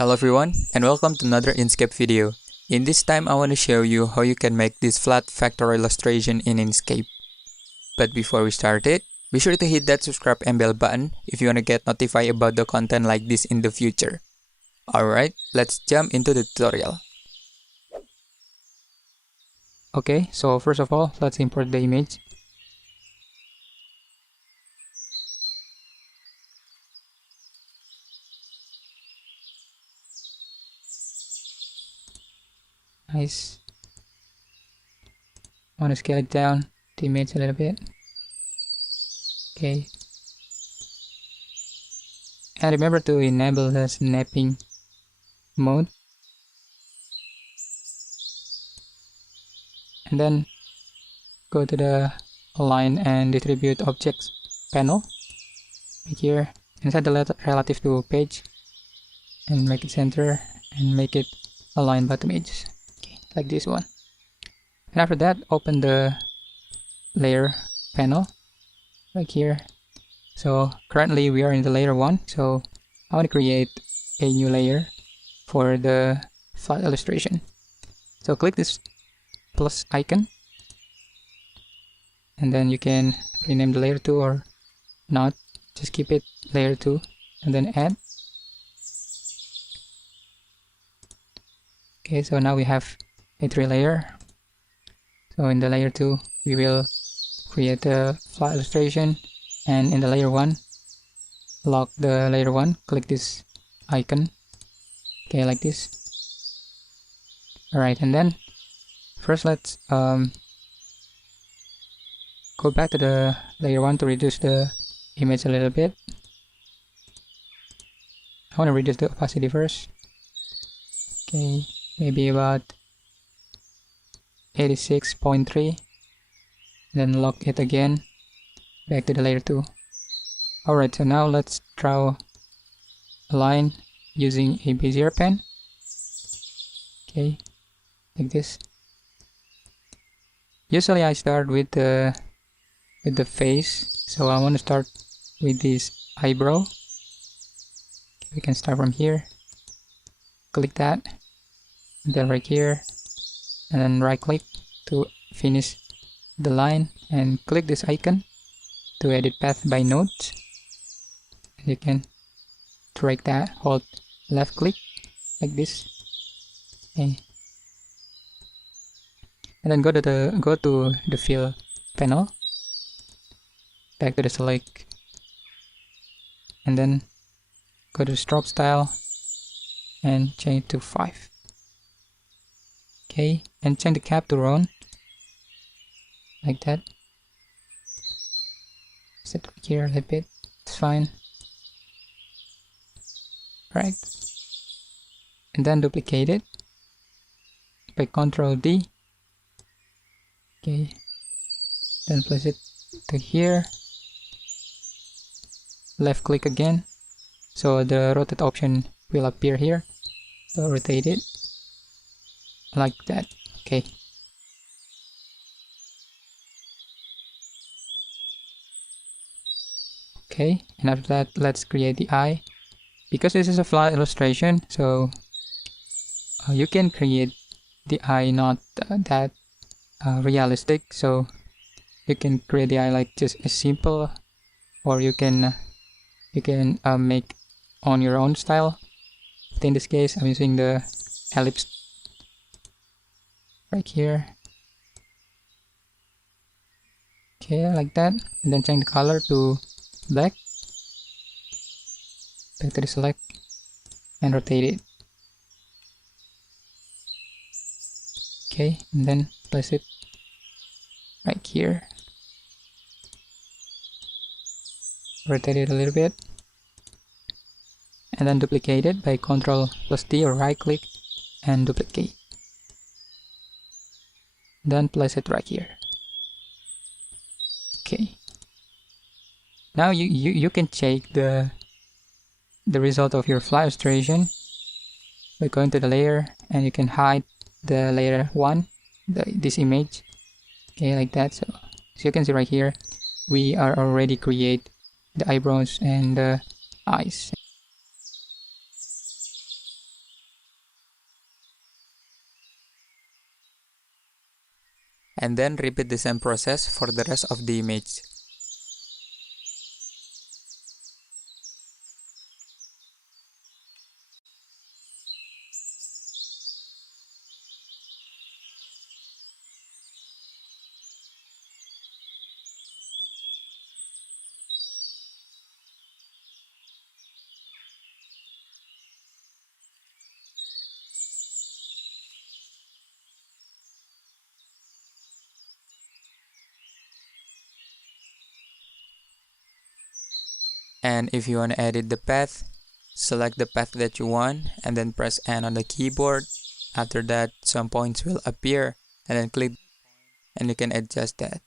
Hello everyone and welcome to another Inkscape video. In this time I want to show you how you can make this flat vector illustration in Inkscape. But before we start it, be sure to hit that subscribe and bell button if you want to get notified about the content like this in the future. Alright, let's jump into the tutorial. Okay, so first of all, let's import the image. Nice. I want to scale it down, the image a little bit. Okay. And remember to enable the snapping mode. And then go to the Align and Distribute Objects panel. Right here. And set the relative to page. And make it center. And make it align bottom edges. Like this one. And after that, open the layer panel right here. So currently we are in the layer 1, so I want to create a new layer for the flat illustration. So click this plus icon and then you can rename the layer 2 or not, just keep it layer 2 and then add. Okay, so now we have a 3 layer. So in the layer 2 we will create a flat illustration, and in the layer 1 lock the layer 1, click this icon, okay, like this. Alright, and then first let's go back to the layer 1 to reduce the image a little bit. I want to reduce the opacity first. Okay, maybe about 86.3, then lock it again back to the layer 2. Alright, so now let's draw a line using a Bezier pen. Okay, like this. Usually I start with the face, so I want to start with this eyebrow. Okay, we can start from here. Click that, and then right here, and then right click to finish the line, and click this icon to edit path by nodes, and you can drag that, hold left click like this, okay. And then go to the fill panel, back to the select, and then go to stroke style and change it to 5. Okay, and change the cap to round, like that. Set it here a little bit, it's fine. Right, and then duplicate it by Ctrl D. Okay, then place it to here. Left click again, so the rotate option will appear here. So rotate it like that. Okay. Okay, and after that, let's create the eye. Because this is a flat illustration, so you can create the eye not that realistic. So you can create the eye like just a simple, or you can make on your own style. But in this case, I'm using the ellipse right here. Okay, like that, and then change the color to black. Back to the select and rotate it. Okay, and then place it right here. Rotate it a little bit, and then duplicate it by Ctrl plus D or right click and duplicate. Then place it right here. Okay. Now you can check the result of your flat illustration by going to the layer, and you can hide the layer 1, this image. Okay, like that. So as you can see right here, we are already create the eyebrows and the eyes. and then repeat the same process for the rest of the image. And if you want to edit the path, select the path that you want and then press N on the keyboard. After that, some points will appear and then click and you can adjust that.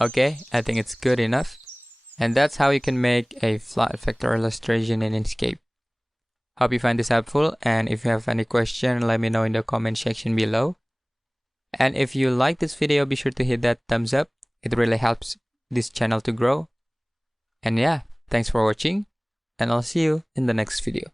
Okay, I think it's good enough. And that's how you can make a flat vector illustration in Inkscape. Hope you find this helpful, and if you have any question, let me know in the comment section below. And if you like this video, be sure to hit that thumbs up. It really helps this channel to grow. And yeah, thanks for watching, and I'll see you in the next video.